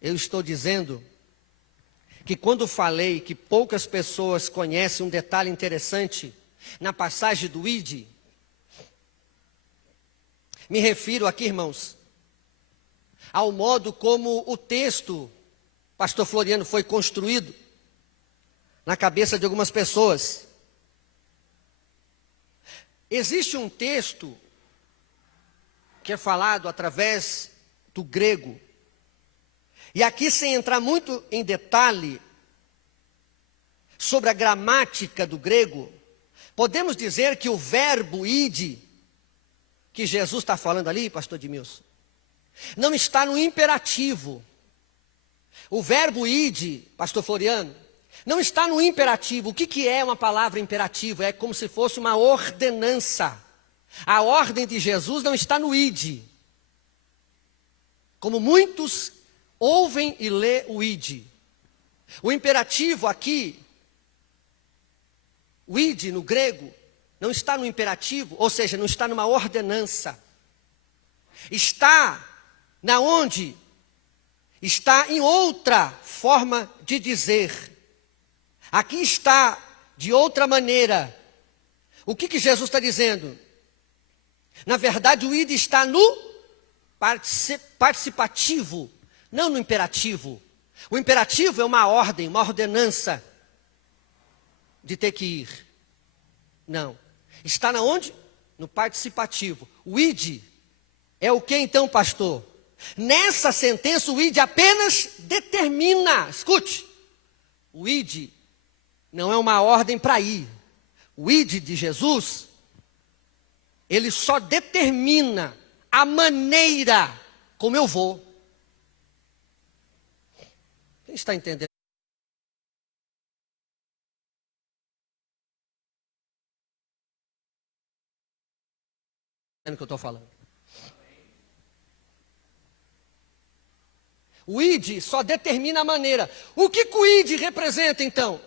Eu estou dizendo que quando falei que poucas pessoas conhecem um detalhe interessante na passagem do Ide, me refiro aqui, irmãos, ao modo como o texto, pastor Floriano, foi construído na cabeça de algumas pessoas. Existe um texto que é falado através do grego. E aqui, sem entrar muito em detalhe sobre a gramática do grego, podemos dizer que o verbo ide, que Jesus está falando ali, pastor Edmilson, não está no imperativo. O verbo ide, pastor Floriano, não está no imperativo. O que é uma palavra imperativo? É como se fosse uma ordenança. A ordem de Jesus não está no ide. Como muitos ouvem e lê o ide. O imperativo aqui, o ide no grego, não está no imperativo, ou seja, não está numa ordenança. Está na onde? Está em outra forma de dizer. Aqui está de outra maneira. O que Jesus está dizendo? Na verdade, o ide está no participativo, não no imperativo. O imperativo é uma ordem, uma ordenança de ter que ir. Não. Está na onde? No participativo. O ide é o que então, pastor? Nessa sentença, o ide apenas determina. Escute. O ide não é uma ordem para ir. O ide de Jesus, ele só determina a maneira como eu vou. Quem está entendendo? O que eu estou falando? O ide só determina a maneira. O que o ide representa então?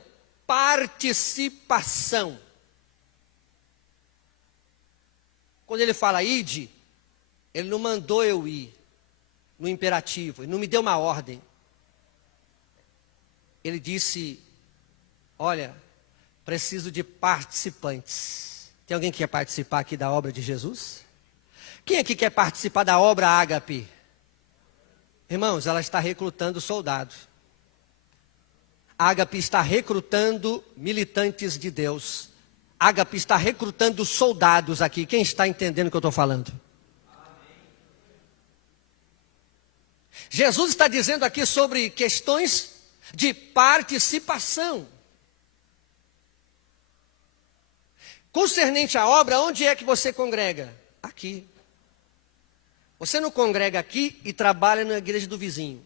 Participação. Quando ele fala ide, ele não mandou eu ir no imperativo, ele não me deu uma ordem. Ele disse, olha, preciso de participantes. Tem alguém que quer participar aqui da obra de Jesus? Quem aqui quer participar da obra Ágape? Irmãos, ela está recrutando soldados. Ágape está recrutando militantes de Deus. Ágape está recrutando soldados aqui. Quem está entendendo o que eu estou falando? Jesus está dizendo aqui sobre questões de participação. Concernente à obra, onde é que você congrega? Aqui. Você não congrega aqui e trabalha na igreja do vizinho.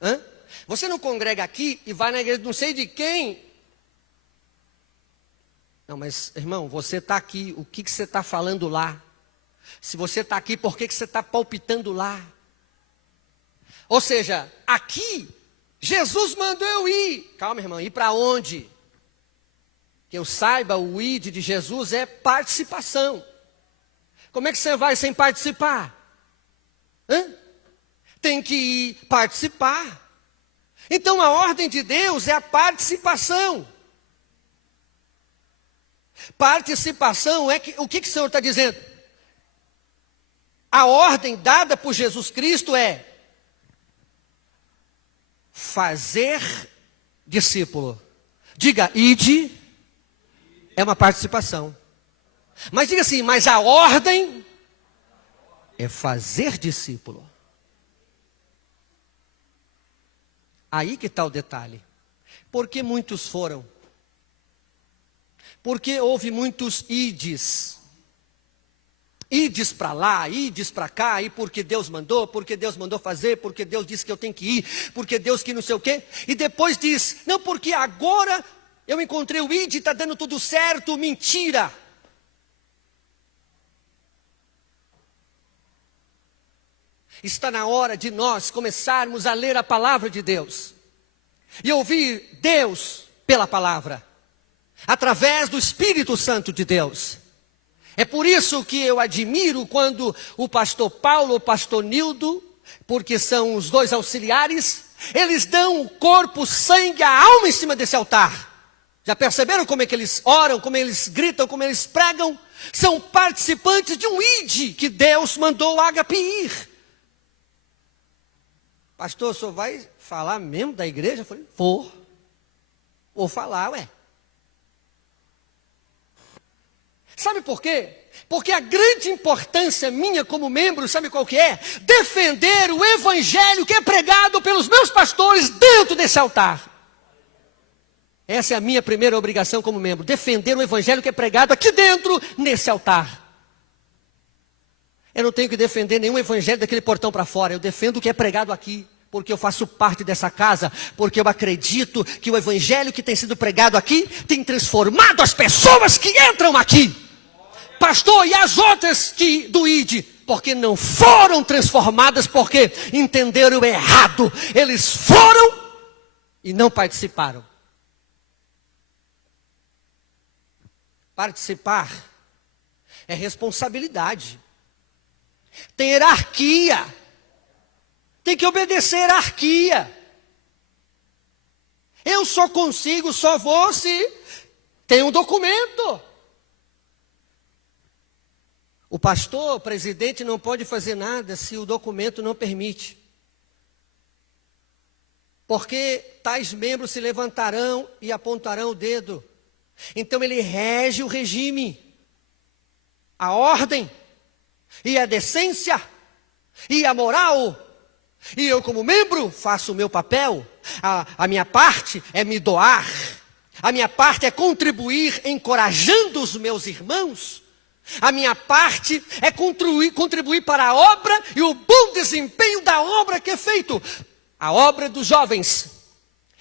Hã? Você não congrega aqui e vai na igreja de não sei de quem. Não, mas irmão, você está aqui, o que você está falando lá? Se você está aqui, por que você está palpitando lá? Ou seja, aqui, Jesus mandou eu ir. Calma, irmão, ir para onde? Que eu saiba, o ide de Jesus é participação. Como é que você vai sem participar? Hã? Tem que ir participar. Então a ordem de Deus é a participação. Participação é que, o que o Senhor está dizendo? A ordem dada por Jesus Cristo é fazer discípulo. Diga, ide é uma participação. Mas diga assim, mas a ordem é fazer discípulo. Aí que está o detalhe. Por que muitos foram? Porque houve muitos ides. Ides para lá, ides para cá, e porque Deus mandou fazer, porque Deus disse que eu tenho que ir, porque Deus que não sei o quê. E depois diz, não, porque agora eu encontrei o ide, está dando tudo certo, mentira. Está na hora de nós começarmos a ler a palavra de Deus. E ouvir Deus pela palavra. Através do Espírito Santo de Deus. É por isso que eu admiro quando o pastor Paulo, o pastor Nildo, porque são os dois auxiliares, eles dão o corpo, o sangue, a alma em cima desse altar. Já perceberam como é que eles oram, como eles gritam, como eles pregam? São participantes de um ID que Deus mandou o Ágape ir. Pastor, o senhor vai falar mesmo da igreja? Eu falei, vou falar, ué. Sabe por quê? Porque a grande importância minha como membro, sabe qual que é? Defender o evangelho que é pregado pelos meus pastores dentro desse altar. Essa é a minha primeira obrigação como membro, defender o evangelho que é pregado aqui dentro, nesse altar. Eu não tenho que defender nenhum evangelho daquele portão para fora, eu defendo o que é pregado aqui, porque eu faço parte dessa casa, porque eu acredito que o evangelho que tem sido pregado aqui, tem transformado as pessoas que entram aqui. Pastor, e as outras do ID? Porque não foram transformadas, porque entenderam errado, eles foram e não participaram. Participar é responsabilidade. Tem hierarquia. Tem que obedecer a hierarquia. Eu só vou se tem um documento. O pastor, o presidente não pode fazer nada se o documento não permite. Porque tais membros se levantarão e apontarão o dedo. Então ele rege o regime, a ordem, e a decência, e a moral. E eu como membro faço o meu papel. A minha parte é me doar. A minha parte é contribuir encorajando os meus irmãos. A minha parte é contribuir para a obra e o bom desempenho da obra que é feito. A obra dos jovens,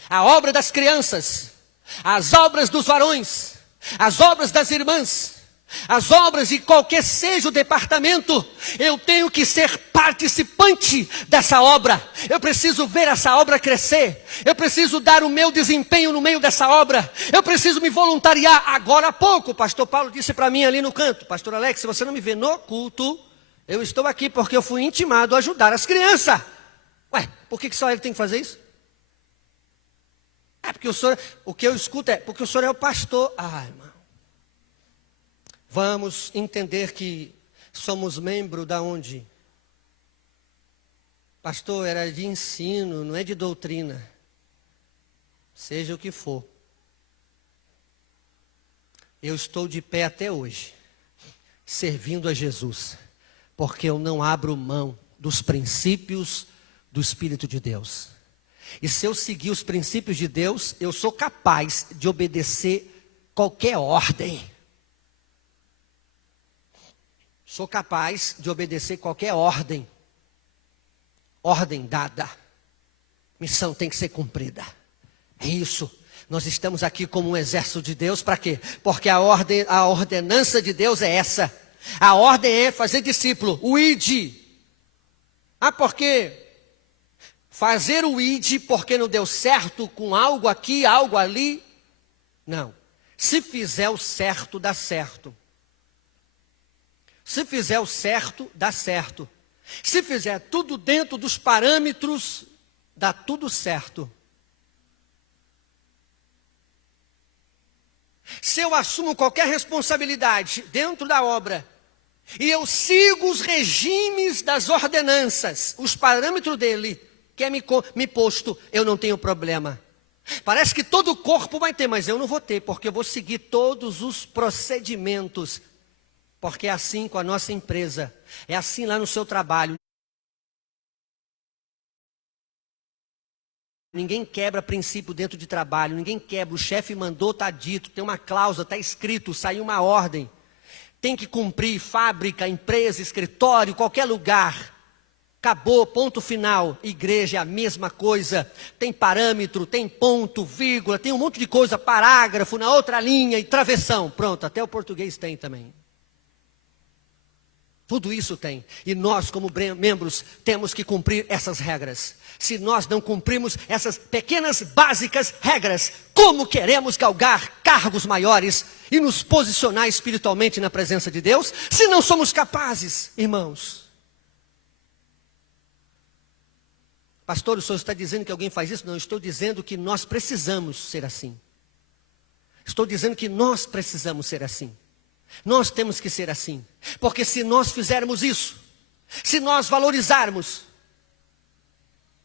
a obra das crianças, as obras dos varões, as obras das irmãs, as obras de qualquer seja o departamento, eu tenho que ser participante dessa obra. Eu preciso ver essa obra crescer. Eu preciso dar o meu desempenho no meio dessa obra. Eu preciso me voluntariar. Agora há pouco, o pastor Paulo disse para mim ali no canto, pastor Alex, se você não me vê no culto, eu estou aqui porque eu fui intimado a ajudar as crianças. Ué, por que só ele tem que fazer isso? Porque o que eu escuto é, porque o senhor é o pastor. Irmão. Vamos entender que somos membro da onde? Pastor, era de ensino, não é de doutrina. Seja o que for. Eu estou de pé até hoje, servindo a Jesus, porque eu não abro mão dos princípios do Espírito de Deus. E se eu seguir os princípios de Deus, eu sou capaz de obedecer qualquer ordem. Sou capaz de obedecer qualquer ordem. Ordem dada. Missão tem que ser cumprida. É isso. Nós estamos aqui como um exército de Deus, para quê? Porque a ordenança de Deus é essa. A ordem é fazer discípulo, o ID. Por quê? Fazer o ID porque não deu certo com algo aqui, algo ali. Não. Se fizer o certo, dá certo. Se fizer o certo, dá certo. Se fizer tudo dentro dos parâmetros, dá tudo certo. Se eu assumo qualquer responsabilidade dentro da obra, e eu sigo os regimes das ordenanças, os parâmetros dele, que é me posto, eu não tenho problema. Parece que todo o corpo vai ter, mas eu não vou ter, porque eu vou seguir todos os procedimentos. Porque é assim com a nossa empresa, é assim lá no seu trabalho. Ninguém quebra princípio dentro de trabalho, ninguém quebra, o chefe mandou, está dito, tem uma cláusula, está escrito, saiu uma ordem. Tem que cumprir, fábrica, empresa, escritório, qualquer lugar. Acabou, ponto final. Igreja é a mesma coisa. Tem parâmetro, tem ponto, vírgula, tem um monte de coisa, parágrafo, na outra linha e travessão. Pronto, até o português tem também. Tudo isso tem. E nós, como membros, temos que cumprir essas regras. Se nós não cumprirmos essas pequenas, básicas regras, como queremos galgar cargos maiores e nos posicionar espiritualmente na presença de Deus, se não somos capazes, irmãos? Pastor, o senhor está dizendo que alguém faz isso? Não, eu estou dizendo que nós precisamos ser assim. Estou dizendo que nós precisamos ser assim. Nós temos que ser assim. Porque se nós fizermos isso, se nós valorizarmos,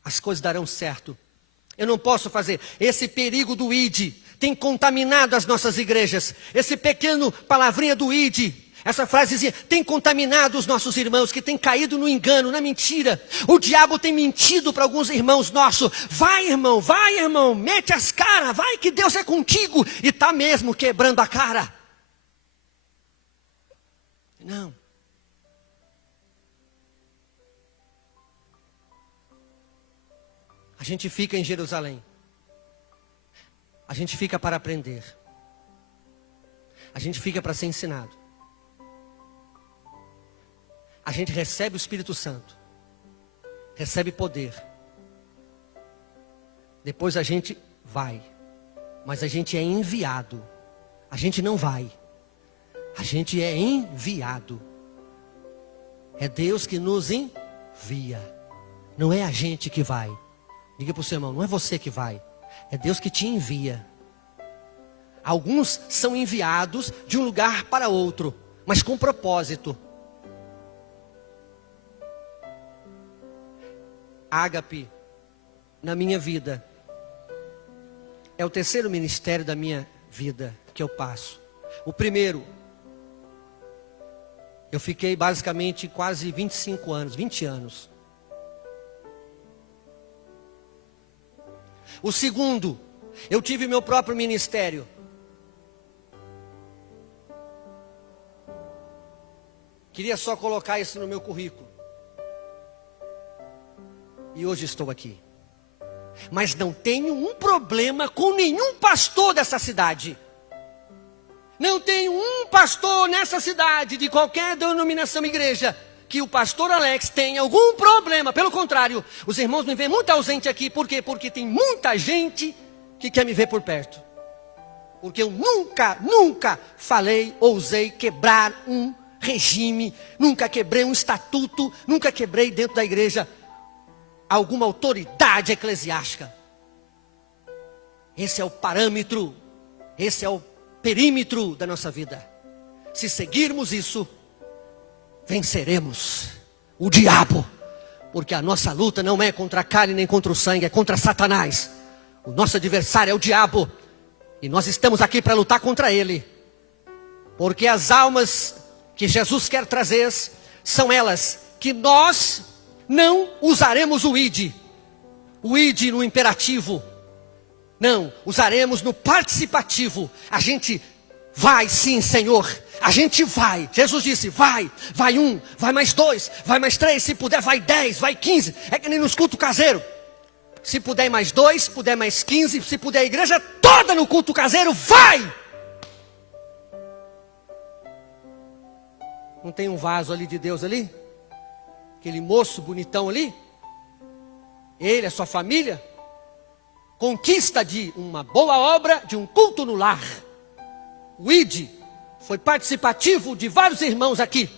as coisas darão certo. Eu não posso fazer. Esse perigo do id tem contaminado as nossas igrejas. Esse pequeno palavrinha do id, essa frasezinha, tem contaminado os nossos irmãos, que têm caído no engano, na mentira. O diabo tem mentido para alguns irmãos nossos. Vai irmão, mete as caras, vai que Deus é contigo. E está mesmo quebrando a cara. Não. A gente fica em Jerusalém. A gente fica para aprender. A gente fica para ser ensinado. A gente recebe o Espírito Santo. Recebe poder. Depois a gente vai. Mas a gente é enviado. A gente não vai. A gente é enviado. É Deus que nos envia. Não é a gente que vai. Diga para o seu irmão, não é você que vai. É Deus que te envia. Alguns são enviados de um lugar para outro, mas com propósito. Ágape, na minha vida, é o terceiro ministério da minha vida que eu passo. O primeiro, eu fiquei basicamente quase 25 anos, 20 anos. O segundo, eu tive meu próprio ministério. Queria só colocar isso no meu currículo. E hoje estou aqui. Mas não tenho um problema com nenhum pastor dessa cidade. Não tenho um pastor nessa cidade, de qualquer denominação igreja, que o pastor Alex tenha algum problema. Pelo contrário, os irmãos me veem muito ausente aqui. Por quê? Porque tem muita gente que quer me ver por perto. Porque eu nunca falei, ousei quebrar um regime, nunca quebrei um estatuto, nunca quebrei dentro da igreja alguma autoridade eclesiástica. Esse é o parâmetro, esse é o perímetro da nossa vida. Se seguirmos isso, venceremos o diabo, porque a nossa luta não é contra a carne nem contra o sangue, é contra Satanás. O nosso adversário é o diabo, e nós estamos aqui para lutar contra ele, porque as almas que Jesus quer trazer são elas que nós não usaremos o id no imperativo, não, usaremos no participativo. A gente vai sim, Senhor. A gente vai. Jesus disse, vai um, vai mais 2, vai mais 3, se puder vai 10, vai 15. É que nem nos cultos caseiros. Se puder mais 2, se puder mais 15, se puder a igreja toda no culto caseiro, vai! Não tem um vaso ali de Deus ali? Aquele moço bonitão ali? Ele, a sua família? Conquista de uma boa obra, de um culto no lar. O id foi participativo de vários irmãos aqui.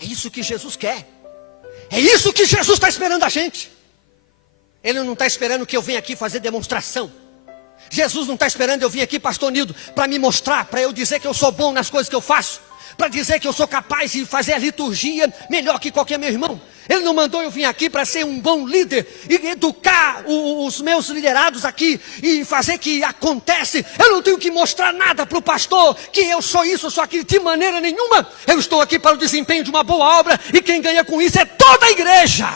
É isso que Jesus quer. É isso que Jesus está esperando a gente. Ele não está esperando que eu venha aqui fazer demonstração. Jesus não está esperando eu vir aqui, pastor Nildo, para me mostrar, para eu dizer que eu sou bom nas coisas que eu faço, para dizer que eu sou capaz de fazer a liturgia melhor que qualquer meu irmão. Ele não mandou eu vir aqui para ser um bom líder e educar os meus liderados aqui e fazer que acontece. Eu não tenho que mostrar nada para o pastor que eu sou isso, eu sou aquilo, de maneira nenhuma. Eu estou aqui para o desempenho de uma boa obra e quem ganha com isso é toda a igreja.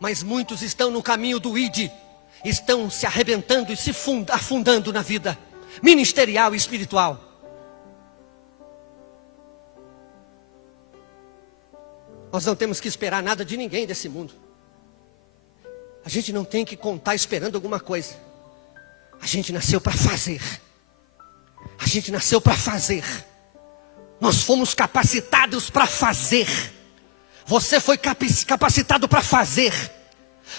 Mas muitos estão no caminho do id, estão se arrebentando e se afundando na vida ministerial e espiritual. Nós não temos que esperar nada de ninguém desse mundo. A gente não tem que contar esperando alguma coisa. A gente nasceu para fazer. A gente nasceu para fazer. Nós fomos capacitados para fazer. Você foi capacitado para fazer.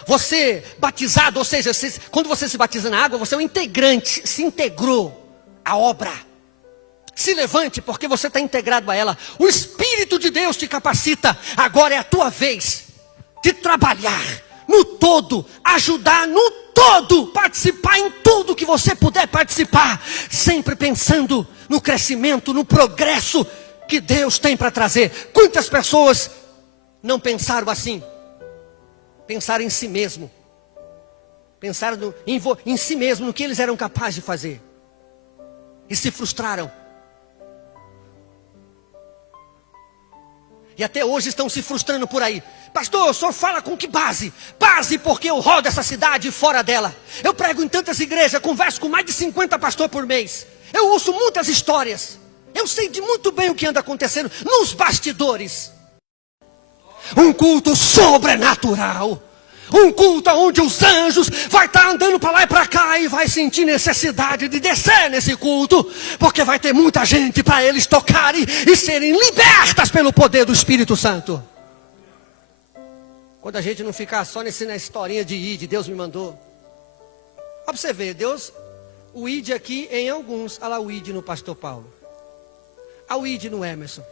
Você batizado, ou seja, quando você se batiza na água, você é um integrante, se integrou à obra. Se levante, porque você está integrado a ela. O Espírito de Deus te capacita. Agora é a tua vez de trabalhar no todo, ajudar no todo, participar em tudo que você puder participar, sempre pensando no crescimento, no progresso que Deus tem para trazer. Quantas pessoas não pensaram assim? Pensaram em si mesmo. Pensaram em si mesmo, no que eles eram capazes de fazer. E se frustraram. E até hoje estão se frustrando por aí. Pastor, o senhor fala com que base? Base porque eu rodo essa cidade e fora dela. Eu prego em tantas igrejas, converso com mais de 50 pastores por mês. Eu ouço muitas histórias. Eu sei de muito bem o que anda acontecendo nos bastidores. Um culto sobrenatural. Um culto onde os anjos vai estar andando para lá e para cá e vai sentir necessidade de descer nesse culto, porque vai ter muita gente para eles tocarem e serem libertas pelo poder do Espírito Santo. Quando a gente não ficar só na historinha de id, Deus me mandou. Olha para você ver, Deus, o id aqui em alguns, olha lá o id no pastor Paulo. Olha o id no Emerson.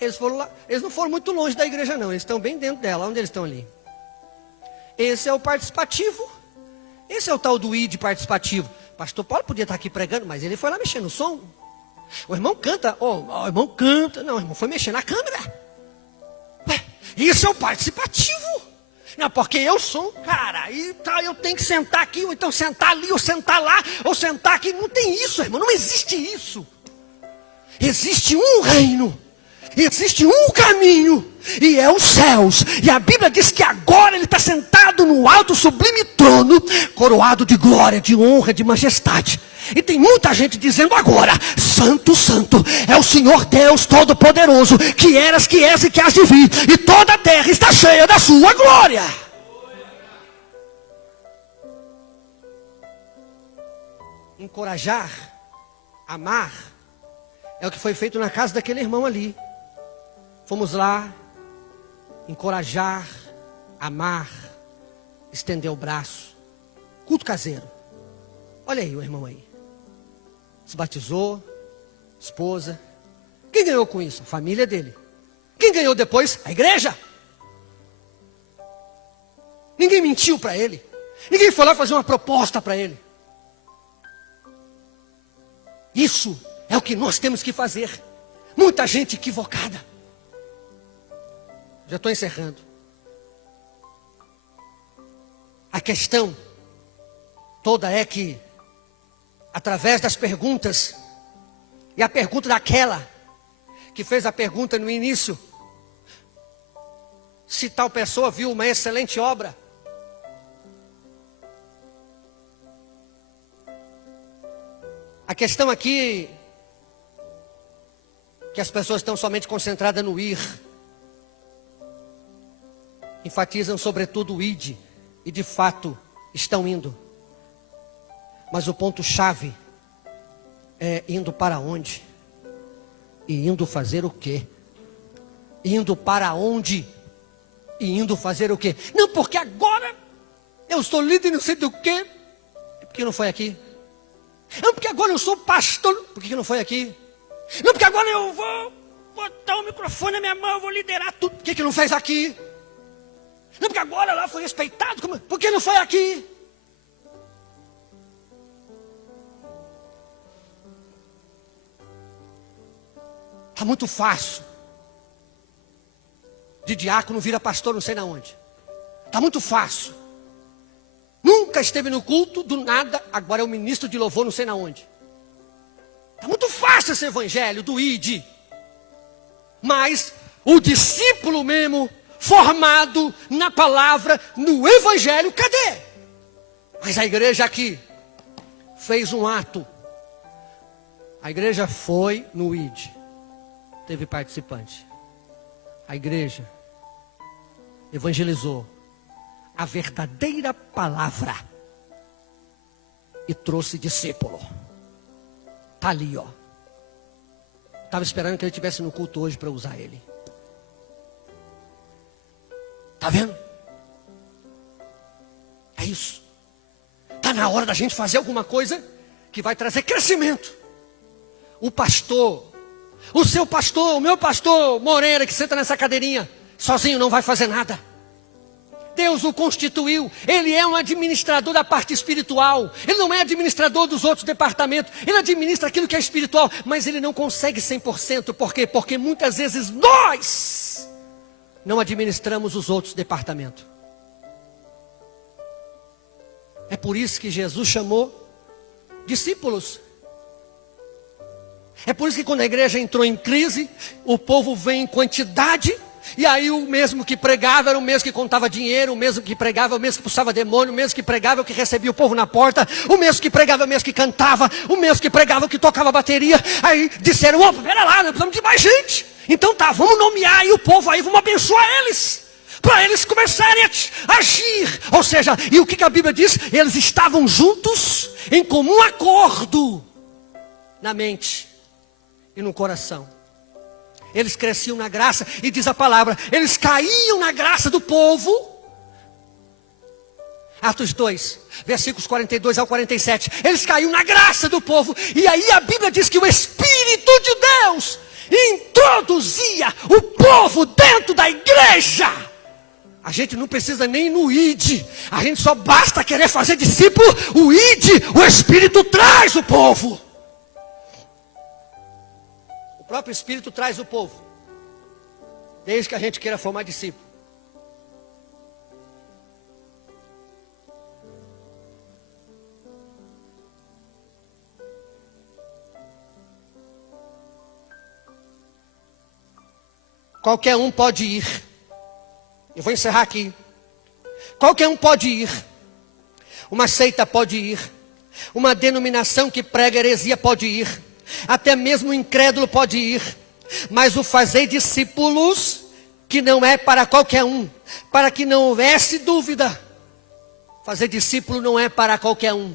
Eles foram lá, eles não foram muito longe da igreja não, eles estão bem dentro dela, onde eles estão ali. Esse é o participativo. Esse é o tal do ID participativo. Pastor Paulo podia estar aqui pregando, mas ele foi lá mexer no som. O irmão canta. O irmão canta. Não, o irmão foi mexer na câmera. Isso é o participativo. Não, porque eu sou um cara. E tá, eu tenho que sentar aqui, ou então sentar ali, ou sentar lá, ou sentar aqui. Não tem isso, irmão. Não existe isso. Existe um reino. Existe um caminho, e é os céus. E a Bíblia diz que agora ele está sentado no alto sublime trono, coroado de glória, de honra, de majestade. E tem muita gente dizendo agora: Santo, Santo é o Senhor Deus Todo-Poderoso, que eras, que és e que has de vir, e toda a terra está cheia da sua glória. Encorajar, amar, é o que foi feito na casa daquele irmão ali. Fomos lá, encorajar, amar, estender o braço. Culto caseiro. Olha aí o irmão aí. Se batizou, esposa. Quem ganhou com isso? A família dele. Quem ganhou depois? A igreja. Ninguém mentiu para ele. Ninguém foi lá fazer uma proposta para ele. Isso é o que nós temos que fazer. Muita gente equivocada. Já estou encerrando. A questão toda é que, através das perguntas, e a pergunta daquela que fez a pergunta no início, se tal pessoa viu uma excelente obra, a questão aqui, que as pessoas estão somente concentradas no ir, enfatizam sobretudo o id, e de fato estão indo. Mas o ponto-chave é indo para onde? E indo fazer o quê? Indo para onde? E indo fazer o quê? Não, porque agora eu sou líder não sei do quê. Por que não foi aqui? Não, porque agora eu sou pastor. Por que não foi aqui? Não, porque agora eu vou botar o microfone na minha mão, eu vou liderar tudo. Por que não fez aqui? Não, porque agora lá foi respeitado. Por que não foi aqui? Está muito fácil. De diácono vira pastor não sei na onde. Está muito fácil. Nunca esteve no culto, do nada, agora é o ministro de louvor não sei na onde. Está muito fácil esse evangelho do ID. Mas o discípulo mesmo, formado na palavra, no evangelho, cadê? Mas a igreja aqui fez um ato. A igreja foi no ID. Teve participante. A igreja evangelizou a verdadeira palavra e trouxe discípulo. Está ali, ó. Estava esperando que ele estivesse no culto hoje para usar ele. Está vendo? É isso. Está na hora da gente fazer alguma coisa que vai trazer crescimento. o pastor, o seu pastor, o meu pastor Moreira, que senta nessa cadeirinha, sozinho não vai fazer nada. Deus o constituiu, ele é um administrador da parte espiritual, ele não é administrador dos outros departamentos, ele administra aquilo que é espiritual, mas ele não consegue 100%, por quê? Porque muitas vezes nós não administramos os outros departamentos. É por isso que Jesus chamou discípulos. É por isso que quando a igreja entrou em crise, o povo vem em quantidade, e aí o mesmo que pregava era o mesmo que contava dinheiro, o mesmo que pregava, o mesmo que expulsava demônio, o mesmo que pregava, o que recebia o povo na porta, o mesmo que pregava, o mesmo que cantava, o mesmo que pregava, o que tocava bateria. Aí disseram, opa, pera lá, nós precisamos de mais gente. Então tá, vamos nomear aí o povo aí, vamos abençoar eles, para eles começarem a agir. Ou seja, e o que a Bíblia diz? Eles estavam juntos, em comum acordo, na mente e no coração. Eles cresciam na graça, e diz a palavra, eles caíam na graça do povo. Atos 2, versículos 42 ao 47. Eles caíam na graça do povo. E aí a Bíblia diz que o Espírito de Deus introduzia o povo dentro da igreja. A gente não precisa nem ir no ID. A gente só basta querer fazer discípulo. O ID, o Espírito traz o povo. O próprio Espírito traz o povo, desde que a gente queira formar discípulo. Qualquer um pode ir. Eu vou encerrar aqui. Qualquer um pode ir. Uma seita pode ir. Uma denominação que prega heresia pode ir. Até mesmo o incrédulo pode ir. Mas o fazer discípulos, que não é para qualquer um, para que não houvesse dúvida. Fazer discípulo não é para qualquer um.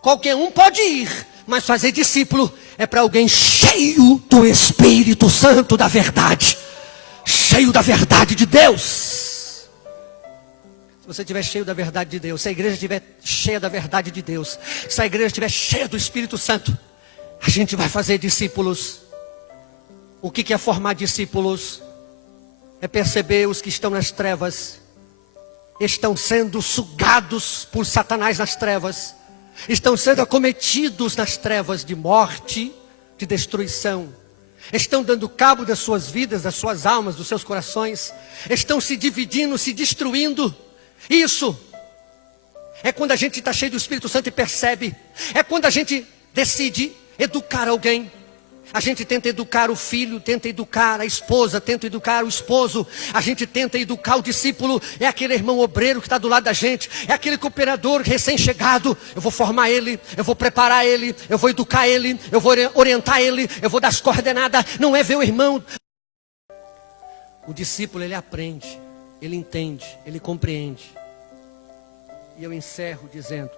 Qualquer um pode ir, mas fazer discípulo é para alguém cheio do Espírito Santo da verdade. Cheio da verdade de Deus. Se você estiver cheio da verdade de Deus, se a igreja estiver cheia da verdade de Deus, se a igreja estiver cheia do Espírito Santo, a gente vai fazer discípulos. O que é formar discípulos? É perceber os que estão nas trevas, estão sendo sugados por Satanás nas trevas, estão sendo acometidos nas trevas de morte, de destruição, estão dando cabo das suas vidas, das suas almas, dos seus corações, estão se dividindo, se destruindo. Isso é quando a gente está cheio do Espírito Santo e percebe. É quando a gente decide educar alguém. A gente tenta educar o filho, tenta educar a esposa, tenta educar o esposo. A gente tenta educar o discípulo. É aquele irmão obreiro que está do lado da gente. É aquele cooperador recém-chegado. Eu vou formar ele, eu vou preparar ele, eu vou educar ele, eu vou orientar ele, eu vou dar as coordenadas. Não é ver o irmão. O discípulo, ele aprende, ele entende, ele compreende. E eu encerro dizendo: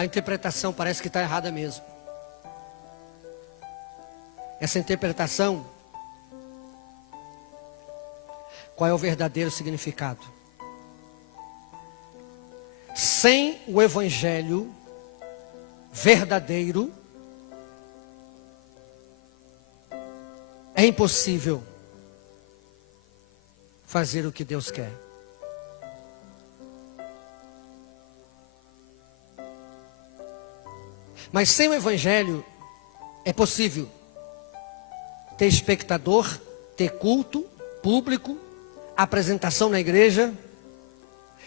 a interpretação parece que está errada mesmo. Essa interpretação, qual é o verdadeiro significado? Sem o evangelho verdadeiro, é impossível fazer o que Deus quer. Mas sem o evangelho é possível ter espectador, ter culto público, apresentação na igreja.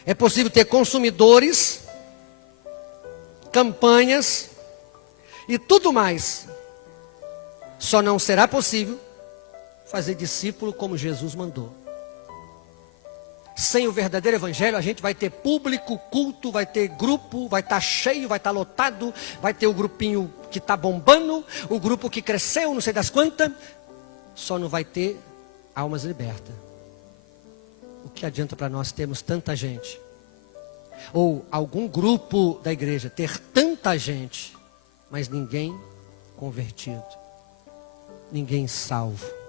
É possível ter consumidores, campanhas e tudo mais. Só não será possível fazer discípulo como Jesus mandou. Sem o verdadeiro evangelho, a gente vai ter público, culto, vai ter grupo, vai estar cheio, vai estar lotado, vai ter o grupinho que está bombando, o grupo que cresceu, não sei das quantas, só não vai ter almas libertas. O que adianta para nós termos tanta gente? Ou algum grupo da igreja ter tanta gente, mas ninguém convertido, ninguém salvo.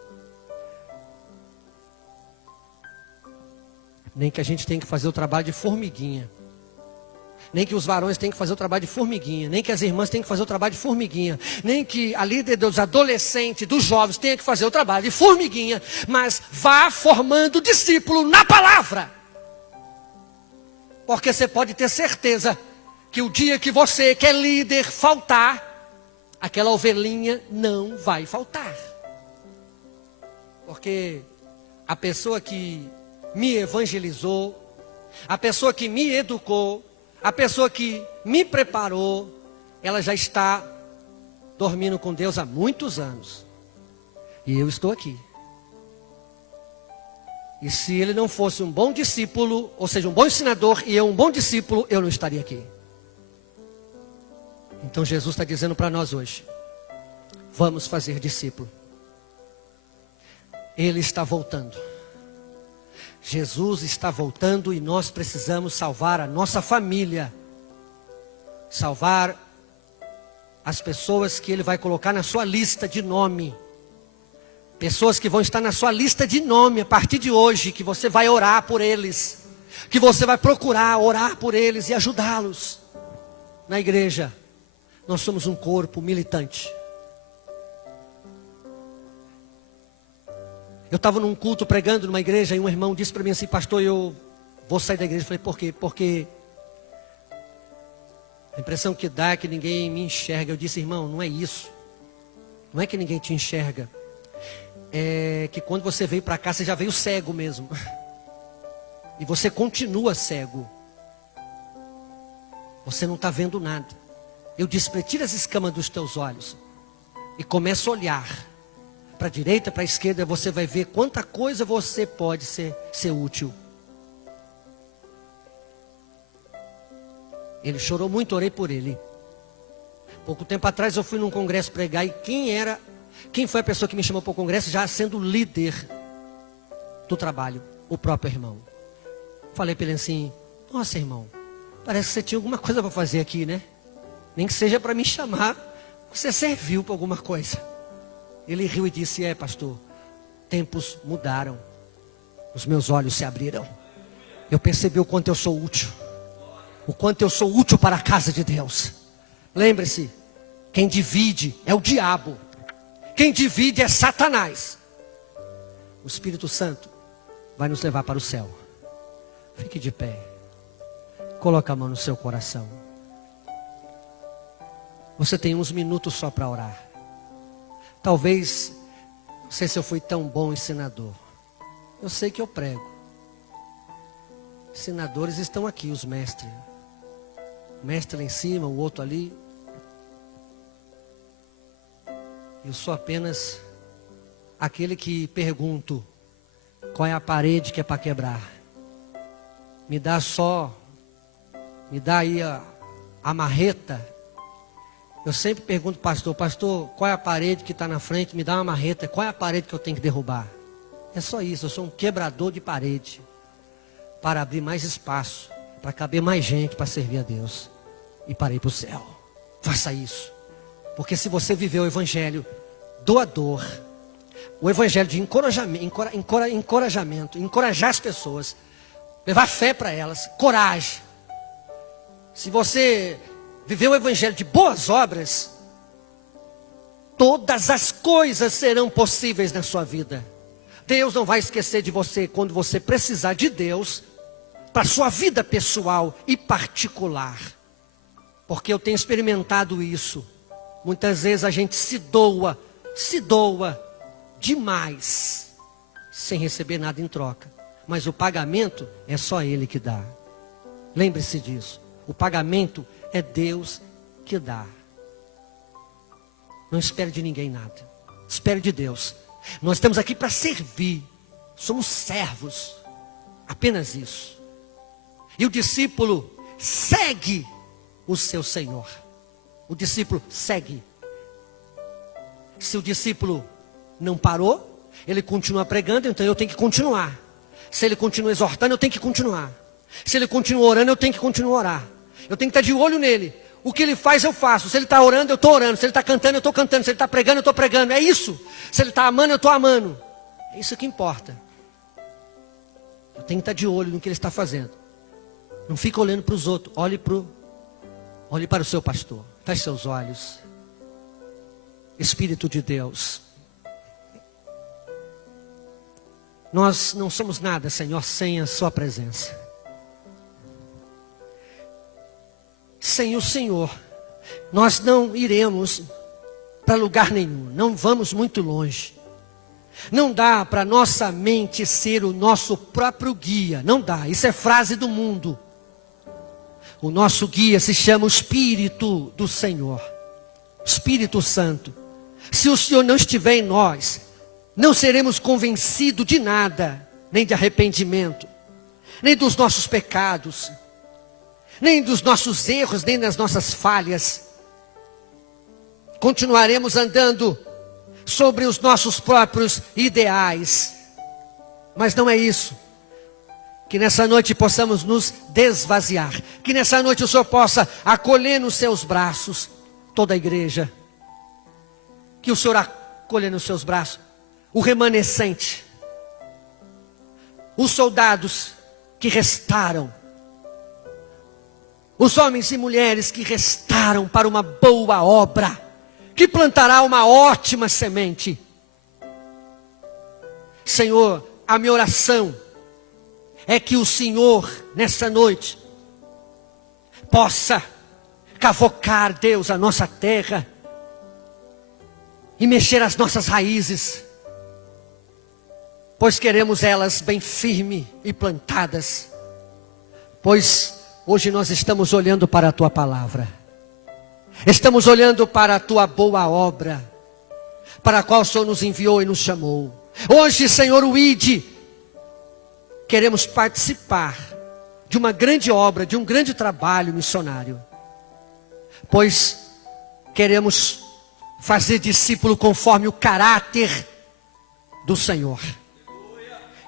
Nem que a gente tenha que fazer o trabalho de formiguinha. Nem que os varões tenham que fazer o trabalho de formiguinha. Nem que as irmãs tenham que fazer o trabalho de formiguinha. Nem que a líder dos adolescentes, dos jovens, tenha que fazer o trabalho de formiguinha. Mas vá formando discípulo na palavra. Porque você pode ter certeza que o dia que você, que é líder, faltar, aquela ovelhinha não vai faltar. Porque a pessoa que me evangelizou, a pessoa que me educou, a pessoa que me preparou, ela já está dormindo com Deus há muitos anos. E eu estou aqui. E se ele não fosse um bom discípulo, ou seja, um bom ensinador e eu um bom discípulo, eu não estaria aqui. Então Jesus está dizendo para nós hoje, vamos fazer discípulo. Ele está voltando. Jesus está voltando e nós precisamos salvar a nossa família. Salvar as pessoas que Ele vai colocar na sua lista de nome. Pessoas que vão estar na sua lista de nome a partir de hoje, que você vai orar por eles. Que você vai procurar orar por eles e ajudá-los. Na igreja, nós somos um corpo militante. Eu estava num culto pregando numa igreja e um irmão disse para mim assim, pastor, eu vou sair da igreja. Eu falei, por quê? Porque a impressão que dá é que ninguém me enxerga. Eu disse, irmão, não é isso. Não é que ninguém te enxerga. É que quando você veio para cá, você já veio cego mesmo. E você continua cego. Você não está vendo nada. Eu disse, tira as escamas dos teus olhos e começa a olhar. Para a direita, para a esquerda, você vai ver quanta coisa você pode ser útil. Ele chorou muito, orei por ele. Pouco tempo atrás eu fui num congresso pregar e quem foi a pessoa que me chamou para o congresso já sendo líder do trabalho? O próprio irmão. Falei para ele assim, nossa irmão, parece que você tinha alguma coisa para fazer aqui, né? Nem que seja para me chamar, você serviu para alguma coisa. Ele riu e disse, pastor, tempos mudaram. Os meus olhos se abriram. Eu percebi o quanto eu sou útil. O quanto eu sou útil para a casa de Deus. Lembre-se, quem divide é o diabo. Quem divide é Satanás. O Espírito Santo vai nos levar para o céu. Fique de pé. Coloque a mão no seu coração. Você tem uns minutos só para orar. Talvez, não sei se eu fui tão bom ensinador. Eu sei que eu prego. Ensinadores estão aqui, os mestres. O mestre lá em cima, o outro ali. Eu sou apenas aquele que pergunto qual é a parede que é para quebrar. Me dá aí a marreta. Eu sempre pergunto, pastor, qual é a parede que está na frente? Me dá uma marreta, qual é a parede que eu tenho que derrubar? É só isso, eu sou um quebrador de parede. Para abrir mais espaço, para caber mais gente para servir a Deus. E para ir para o céu. Faça isso. Porque se você viver o evangelho doador, o evangelho de encorajamento, encorajar as pessoas, levar fé para elas, coragem. Se você viver o evangelho de boas obras, todas as coisas serão possíveis na sua vida. Deus não vai esquecer de você quando você precisar de Deus para a sua vida pessoal e particular. Porque eu tenho experimentado isso. Muitas vezes a gente se doa demais, sem receber nada em troca. Mas o pagamento é só Ele que dá. Lembre-se disso. O pagamento é Deus que dá. Não espere de ninguém nada. Espere de Deus. Nós estamos aqui para servir. Somos servos. Apenas isso. E o discípulo segue o seu Senhor. O discípulo segue. Se o discípulo não parou, ele continua pregando, então eu tenho que continuar. Se ele continua exortando, eu tenho que continuar. Se ele continua orando, eu tenho que continuar a orar. Eu tenho que estar de olho nele. O que ele faz, eu faço. Se ele está orando, eu estou orando. Se ele está cantando, eu estou cantando. Se ele está pregando, eu estou pregando. É isso. Se ele está amando, eu estou amando. É isso que importa. Tem que estar de olho no que ele está fazendo. Não fica olhando para os outros. Olhe para o seu pastor. Feche seus olhos. Espírito de Deus. Nós não somos nada, Senhor, sem a sua presença. Sem o Senhor, nós não iremos para lugar nenhum. Não vamos muito longe. Não dá para nossa mente ser o nosso próprio guia. Não dá. Isso é frase do mundo. O nosso guia se chama o Espírito do Senhor. Espírito Santo. Se o Senhor não estiver em nós, não seremos convencidos de nada. Nem de arrependimento. Nem dos nossos pecados. Nem dos nossos erros, nem das nossas falhas. Continuaremos andando sobre os nossos próprios ideais. Mas não é isso. Que nessa noite possamos nos desvaziar. Que nessa noite o Senhor possa acolher nos seus braços toda a igreja. Que o Senhor acolha nos seus braços o remanescente. Os soldados que restaram. Os homens e mulheres que restaram para uma boa obra. Que plantará uma ótima semente. Senhor, a minha oração é que o Senhor, nessa noite, possa cavocar, Deus, a nossa terra e mexer as nossas raízes, pois queremos elas bem firmes e plantadas, pois hoje nós estamos olhando para a Tua palavra. Estamos olhando para a Tua boa obra, para a qual o Senhor nos enviou e nos chamou. Hoje, Senhor, o ID, queremos participar de uma grande obra, de um grande trabalho missionário. Pois queremos fazer discípulo conforme o caráter do Senhor.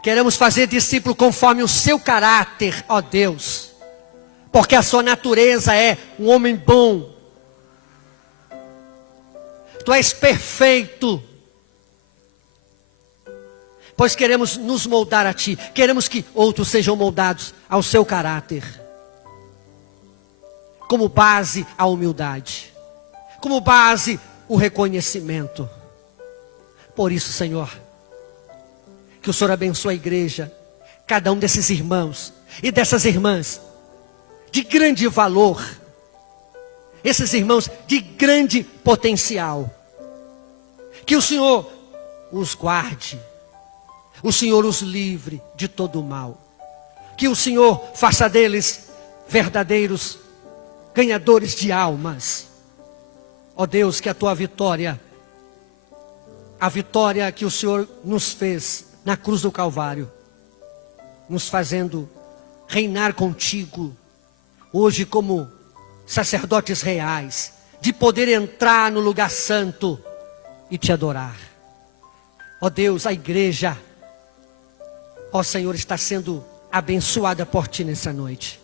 Queremos fazer discípulo conforme o seu caráter, ó Deus. Porque a sua natureza é um homem bom. Tu és perfeito. Pois queremos nos moldar a Ti. Queremos que outros sejam moldados ao seu caráter. Como base a humildade. Como base o reconhecimento. Por isso, Senhor, que o Senhor abençoe a igreja. Cada um desses irmãos e dessas irmãs de grande valor. Esses irmãos de grande potencial. Que o Senhor os guarde. O Senhor os livre de todo o mal. Que o Senhor faça deles verdadeiros ganhadores de almas. Ó Deus, que a Tua vitória, a vitória que o Senhor nos fez na cruz do Calvário, nos fazendo reinar contigo, hoje como sacerdotes reais, de poder entrar no lugar santo e Te adorar. Ó Deus, a igreja, ó Senhor, está sendo abençoada por Ti nessa noite.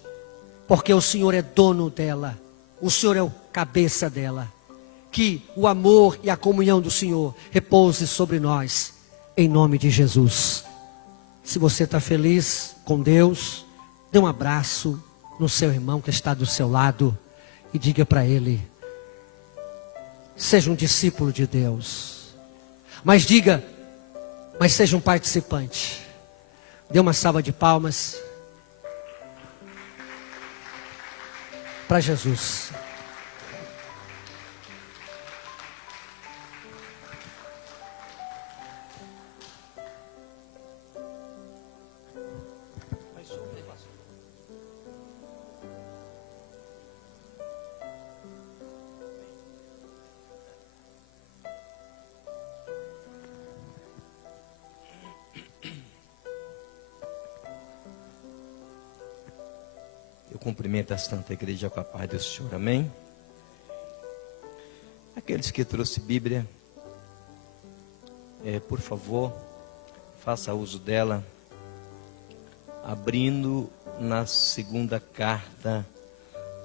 Porque o Senhor é dono dela. O Senhor é o cabeça dela. Que o amor e a comunhão do Senhor repouse sobre nós. Em nome de Jesus. Se você está feliz com Deus, dê um abraço no seu irmão que está do seu lado. E diga para ele: seja um discípulo de Deus. Mas diga, mas seja um participante. Dê uma salva de palmas para Jesus. Cumprimento a Santa Igreja com a paz do Senhor, amém? Aqueles que trouxeram Bíblia, por favor, faça uso dela, abrindo na segunda carta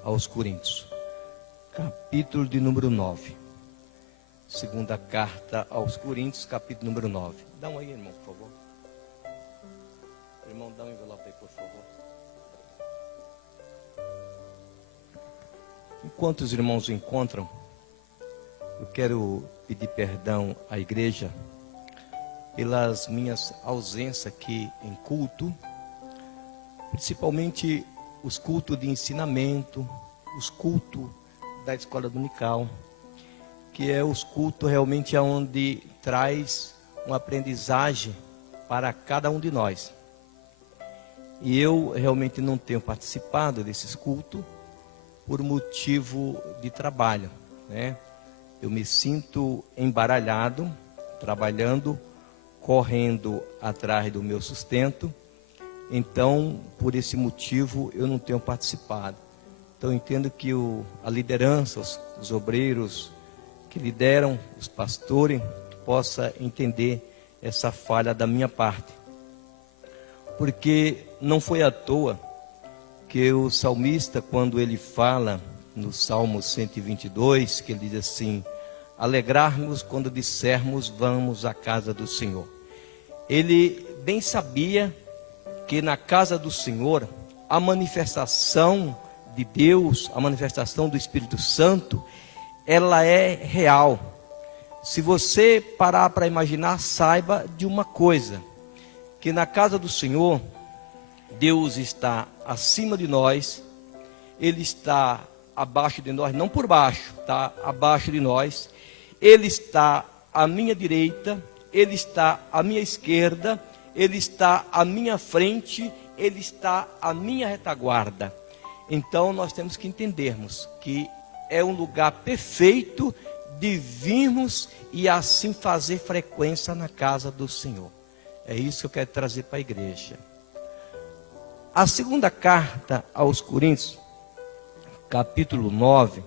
aos Coríntios, capítulo de número 9. Segunda carta aos Coríntios, capítulo número 9. Dá um aí, irmão, por favor. Irmão irmão, dá um envelope aí, por favor. Enquanto os irmãos o encontram, eu quero pedir perdão à igreja pelas minhas ausências aqui em culto, principalmente os cultos de ensinamento, os cultos da escola dominical, que é os cultos realmente onde traz uma aprendizagem para cada um de nós. E eu realmente não tenho participado desses cultos por motivo de trabalho, né? Eu me sinto embaralhado, trabalhando, correndo atrás do meu sustento. Então, por esse motivo, eu não tenho participado. Então, eu entendo que a liderança, os obreiros que lideram, os pastores, possa entender essa falha da minha parte. Porque não foi à toa que o salmista, quando ele fala no Salmo 122, que ele diz assim: alegrar-nos quando dissermos vamos à casa do Senhor. Ele bem sabia que na casa do Senhor a manifestação de Deus, a manifestação do Espírito Santo, ela é real. Se você parar para imaginar, saiba de uma coisa, que na casa do Senhor, Deus está acima de nós, Ele está abaixo de nós, não por baixo, está abaixo de nós, Ele está à minha direita, Ele está à minha esquerda, Ele está à minha frente, Ele está à minha retaguarda. Então nós temos que entendermos que é um lugar perfeito de virmos e assim fazer frequência na casa do Senhor. É isso que eu quero trazer para a igreja. A segunda carta aos Coríntios, capítulo 9,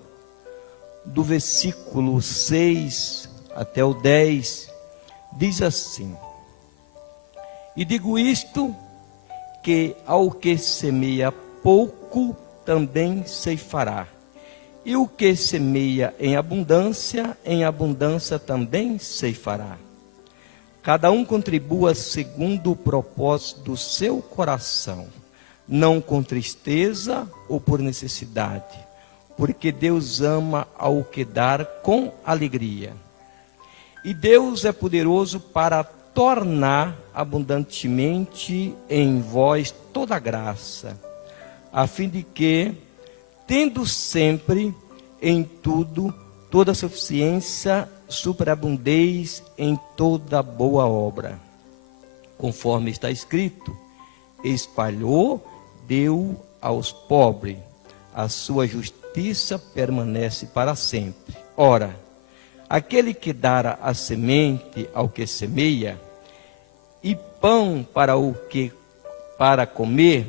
do versículo 6 até o 10, diz assim: e digo isto, que ao que semeia pouco, também ceifará. E o que semeia em abundância também ceifará. Cada um contribua segundo o propósito do seu coração, não com tristeza ou por necessidade, porque Deus ama ao que dar com alegria. E Deus é poderoso para tornar abundantemente em vós toda graça, a fim de que, tendo sempre em tudo toda suficiência, superabundeis em toda boa obra. Conforme está escrito: espalhou, deu aos pobres, a sua justiça permanece para sempre. Ora, aquele que dá a semente ao que semeia, e pão para comer,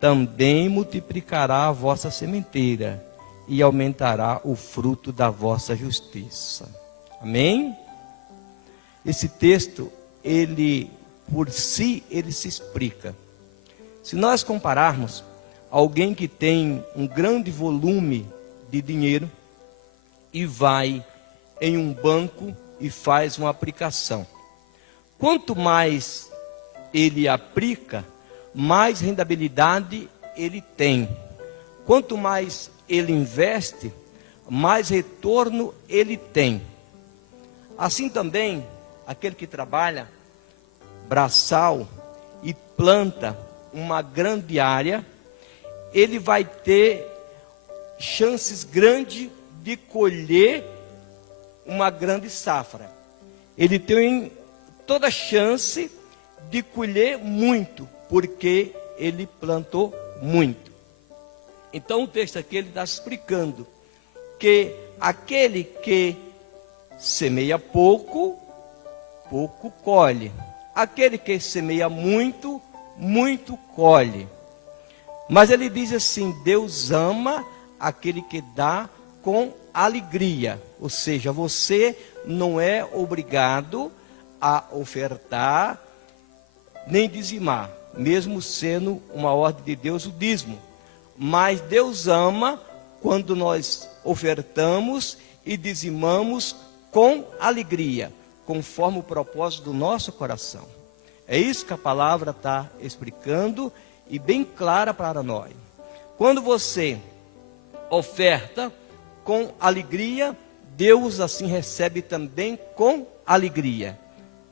também multiplicará a vossa sementeira e aumentará o fruto da vossa justiça. Amém? Esse texto, por si, ele se explica. Se nós compararmos alguém que tem um grande volume de dinheiro e vai em um banco e faz uma aplicação. Quanto mais ele aplica, mais rentabilidade ele tem. Quanto mais ele investe, mais retorno ele tem. Assim também, aquele que trabalha braçal e planta uma grande área, ele vai ter chances grandes de colher uma grande safra. Ele tem toda a chance de colher muito, porque ele plantou muito. Então o texto aqui ele está explicando que aquele que semeia pouco, pouco colhe. Aquele que semeia muito, muito colhe. Mas ele diz assim: Deus ama aquele que dá com alegria. Ou seja, você não é obrigado a ofertar nem dizimar, mesmo sendo uma ordem de Deus o dízimo. Mas Deus ama quando nós ofertamos e dizimamos com alegria, conforme o propósito do nosso coração. É isso que a palavra está explicando e bem clara para nós. Quando você oferta com alegria, Deus assim recebe também com alegria.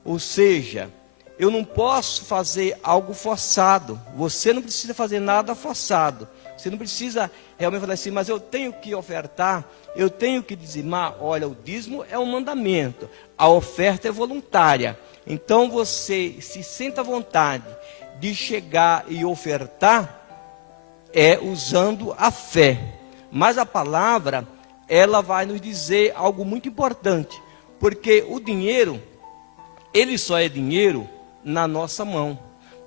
Ou seja, eu não posso fazer algo forçado. Você não precisa fazer nada forçado. Você não precisa realmente falar assim, mas eu tenho que ofertar, eu tenho que dizimar. Olha, o dízimo é um mandamento, a oferta é voluntária. Então você se senta à vontade de chegar e ofertar, usando a fé. Mas a palavra, ela vai nos dizer algo muito importante, porque o dinheiro, ele só é dinheiro na nossa mão.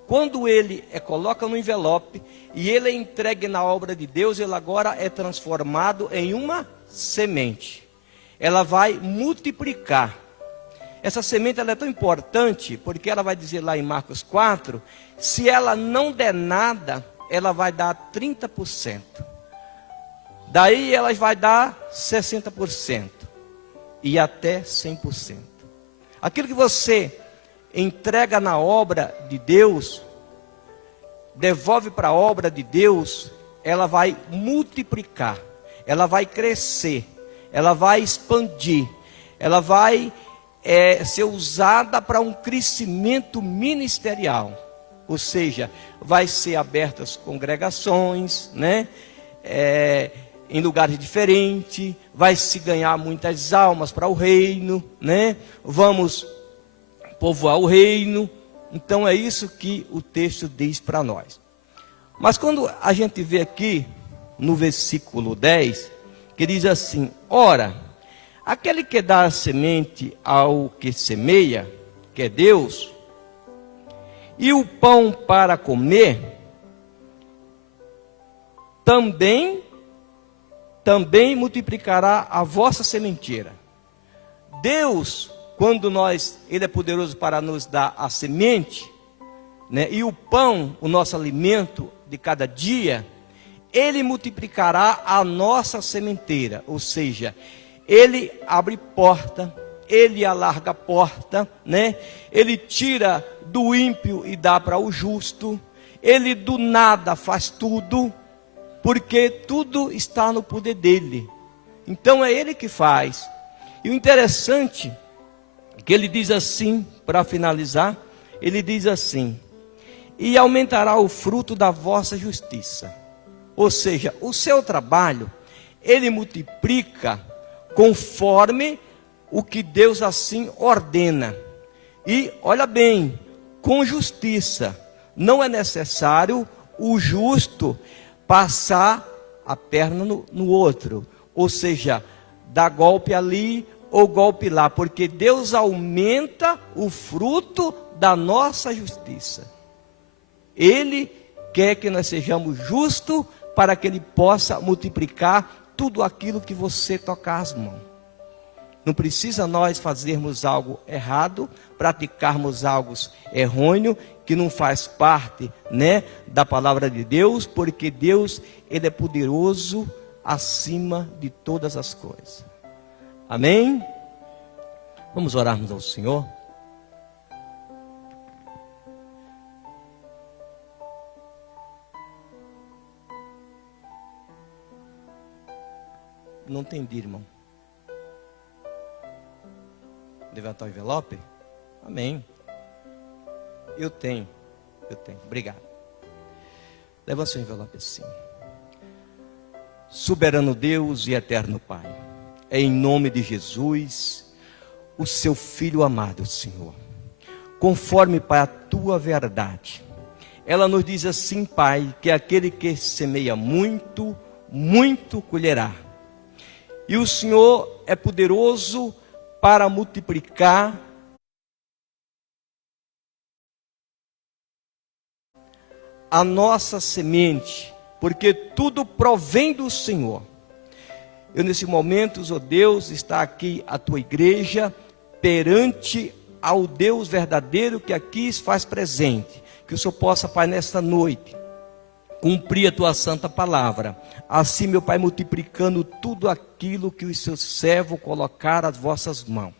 Quando ele coloca no envelope e ele é entregue na obra de Deus, ele agora é transformado em uma semente. Ela vai multiplicar. Essa semente ela é tão importante, porque ela vai dizer lá em Marcos 4, se ela não der nada, ela vai dar 30%. Daí ela vai dar 60% e até 100%. Aquilo que você entrega na obra de Deus, devolve para a obra de Deus, ela vai multiplicar, ela vai crescer, ela vai expandir, ela vai ser usada para um crescimento ministerial. Ou seja, vai ser abertas congregações, né? Em lugares diferentes, vai se ganhar muitas almas para o reino, né? Vamos povoar o reino. Então é isso que o texto diz para nós. Mas quando a gente vê aqui no versículo 10, que diz assim: ora, aquele que dá a semente ao que semeia, que é Deus, e o pão para comer, também multiplicará a vossa sementeira. Deus, quando Ele é poderoso para nos dar a semente, né, e o pão, o nosso alimento de cada dia, Ele multiplicará a nossa sementeira. Ou seja, Ele abre porta, Ele alarga a porta, né? Ele tira do ímpio e dá para o justo. Ele do nada faz tudo, porque tudo está no poder dele. Então é Ele que faz. E o interessante é que Ele diz assim, para finalizar, Ele diz assim: e aumentará o fruto da vossa justiça. Ou seja, o seu trabalho, Ele multiplica conforme o que Deus assim ordena. E olha bem, com justiça. Não é necessário o justo passar a perna no outro, ou seja, dar golpe ali ou golpe lá, porque Deus aumenta o fruto da nossa justiça. Ele quer que nós sejamos justos para que Ele possa multiplicar tudo aquilo que você tocar as mãos. Não precisa nós fazermos algo errado, praticarmos algo errôneo, que não faz parte, né, da palavra de Deus, porque Deus, Ele é poderoso acima de todas as coisas. Amém? Vamos orarmos ao Senhor. Não entendi, irmão. Levantar o envelope? Amém. Eu tenho. Obrigado. Levanta seu envelope assim. Soberano Deus e eterno Pai, é em nome de Jesus, o seu Filho amado, Senhor. Conforme, Pai, a tua verdade. Ela nos diz assim, Pai, que aquele que semeia muito, muito colherá. E o Senhor é poderoso para multiplicar a nossa semente, porque tudo provém do Senhor. Eu nesse momento, ó Deus, está aqui a tua igreja perante ao Deus verdadeiro que aqui se faz presente. Que o Senhor possa, Pai, nesta noite, cumprir a tua santa palavra. Assim, meu Pai, multiplicando tudo aquilo que o seu servo colocar às vossas mãos.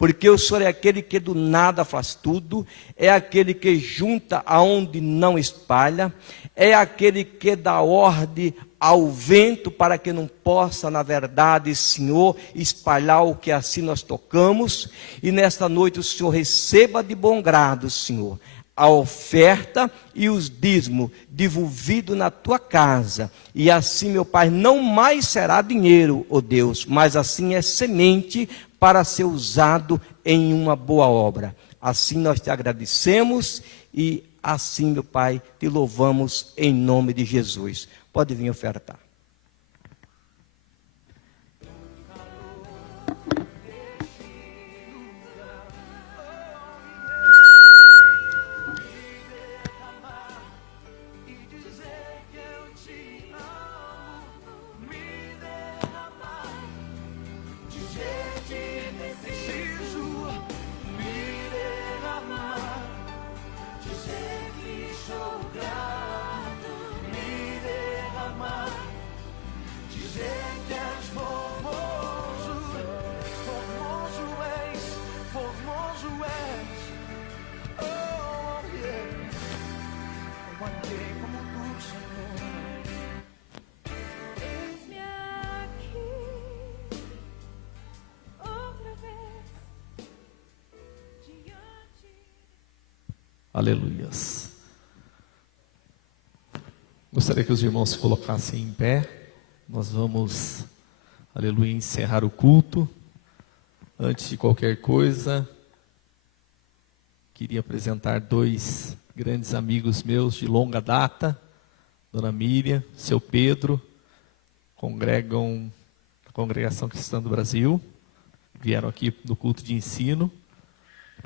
porque o Senhor é aquele que do nada faz tudo, é aquele que junta aonde não espalha, é aquele que dá ordem ao vento para que não possa, na verdade, Senhor, espalhar o que assim nós tocamos. E nesta noite o Senhor receba de bom grado, Senhor, a oferta e os dízimos devolvido na tua casa. E assim, meu Pai, não mais será dinheiro, ó Deus, mas assim é semente para ser usado em uma boa obra. Assim nós te agradecemos e assim, meu Pai, te louvamos em nome de Jesus. Pode vir ofertar. Aleluias. Gostaria que os irmãos se colocassem em pé. Nós vamos, aleluia, encerrar o culto. Antes de qualquer coisa, queria apresentar dois grandes amigos meus de longa data, Dona Miriam, seu Pedro, congregam na Congregação Cristã do Brasil, vieram aqui no culto de ensino.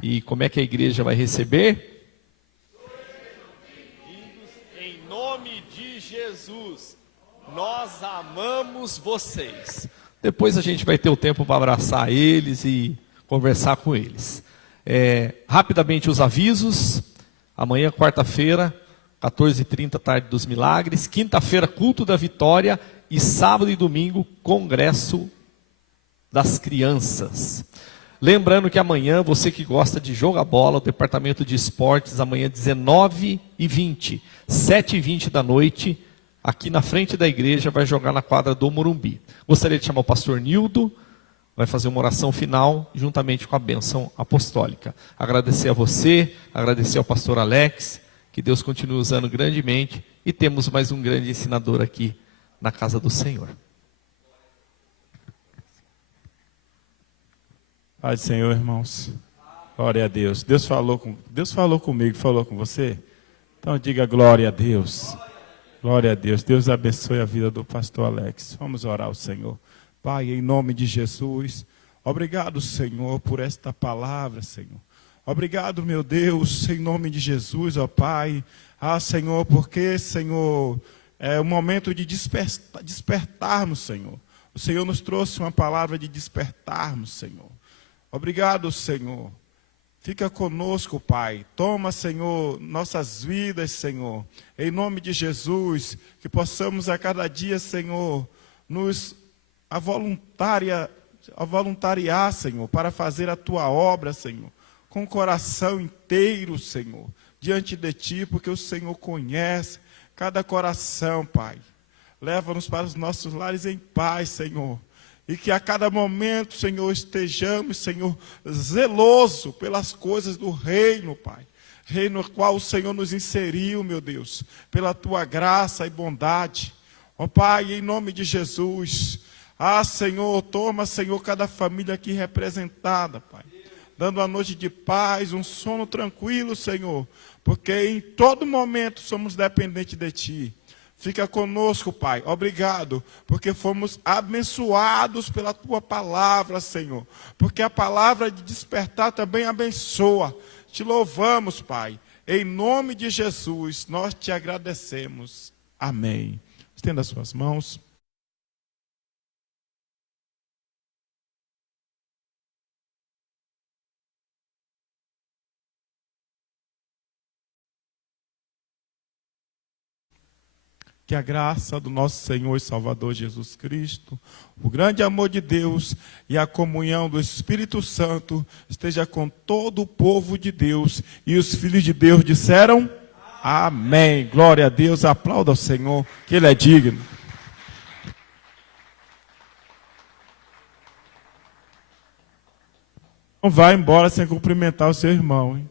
E como é que a igreja vai receber? Em nome de Jesus, nós amamos vocês. Depois a gente vai ter o tempo para abraçar eles e conversar com eles. Rapidamente os avisos. Amanhã, quarta-feira, 14h30, Tarde dos Milagres. Quinta-feira, Culto da Vitória. E sábado e domingo, Congresso das Crianças. Lembrando que amanhã, você que gosta de jogar bola, o Departamento de Esportes, amanhã 19h20, 7h20 da noite, aqui na frente da igreja, vai jogar na quadra do Morumbi. Gostaria de chamar o pastor Nildo, vai fazer uma oração final, juntamente com a bênção apostólica. Agradecer a você, agradecer ao pastor Alex, que Deus continue usando grandemente, e temos mais um grande ensinador aqui na casa do Senhor. Pai do Senhor, irmãos. Glória a Deus. Deus falou comigo, falou com você? Então diga glória a Deus. Glória a Deus. Deus abençoe a vida do pastor Alex. Vamos orar ao Senhor. Pai, em nome de Jesus, obrigado, Senhor, por esta palavra, Senhor. Obrigado, meu Deus, em nome de Jesus, ó Pai. Senhor, porque, Senhor, é o momento de despertarmos, Senhor. O Senhor nos trouxe uma palavra de despertarmos, Senhor. Obrigado, Senhor. Fica conosco, Pai. Toma, Senhor, nossas vidas, Senhor. Em nome de Jesus, que possamos a cada dia, Senhor, nos voluntariar, Senhor, para fazer a Tua obra, Senhor, com o coração inteiro, Senhor, diante de Ti, porque o Senhor conhece cada coração, Pai. Leva-nos para os nossos lares em paz, Senhor. E que a cada momento, Senhor, estejamos, Senhor, zeloso pelas coisas do reino, Pai. Reino no qual o Senhor nos inseriu, meu Deus, pela Tua graça e bondade. Ó Pai, em nome de Jesus. Senhor, toma, Senhor, cada família aqui representada, Pai. Dando a noite de paz, um sono tranquilo, Senhor. Porque em todo momento somos dependentes de Ti. Fica conosco, Pai. Obrigado, porque fomos abençoados pela Tua palavra, Senhor. Porque a palavra de despertar também abençoa. Te louvamos, Pai. Em nome de Jesus, nós te agradecemos. Amém. Estenda as suas mãos. Que que a graça do nosso Senhor e Salvador Jesus Cristo, o grande amor de Deus e a comunhão do Espírito Santo esteja com todo o povo de Deus. E os filhos de Deus disseram: amém. Glória a Deus, aplauda ao Senhor, que Ele é digno. Não vai embora sem cumprimentar o seu irmão, hein?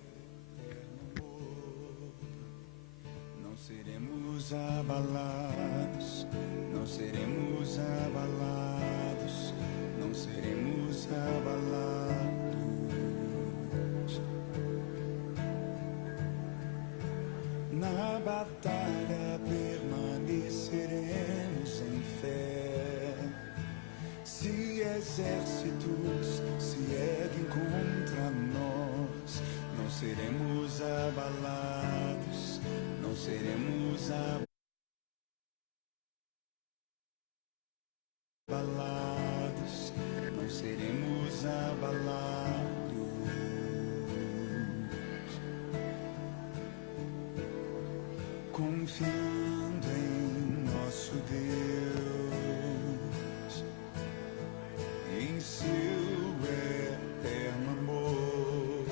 Não seremos abalados, não seremos abalados, não seremos abalados. Na batalha permaneceremos em fé. Se exércitos se erguem contra nós, não seremos abalados, não seremos abalados, não seremos abalados. Confiando em nosso Deus, em seu eterno amor,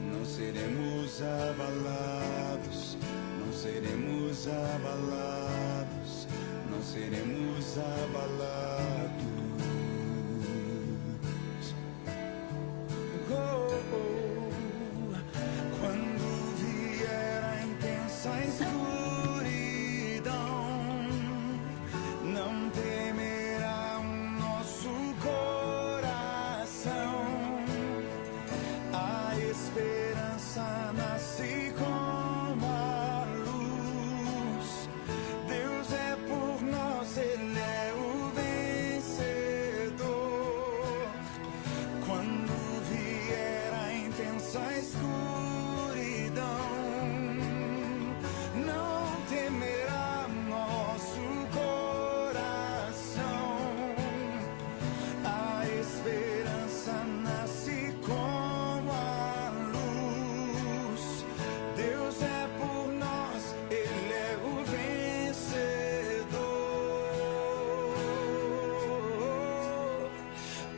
não seremos abalados, não seremos abalados, não seremos abalados. Oh, oh, quando vier a intensa escuridão, não temerá o nosso coração. A esperança nasce como a luz. Deus é por nós, Ele é o vencedor. Quando vier a intensa escuridão, não temerá nosso coração. A esperança nasce como a luz. Deus é por nós, Ele é o vencedor.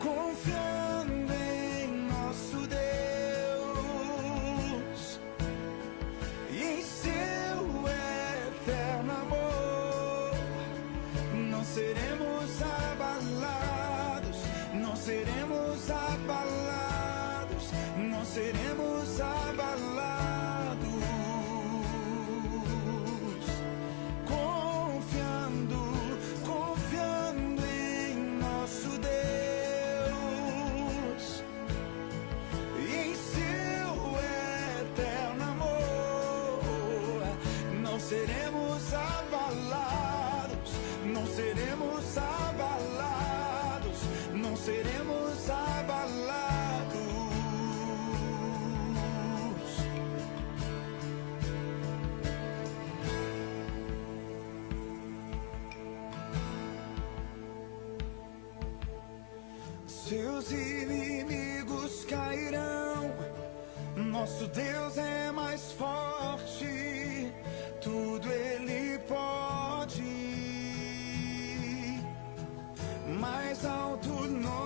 Confiando em nosso Deus e em seu eterno amor, não seremos abalados, não seremos abalados, não seremos abalados. Confiando em nosso Deus e em seu eterno amor, não seremos abalados, não seremos abalados, não seremos abalados. Seus inimigos cairão, nosso Deus é mais forte, tudo Ele pode. Mais alto nós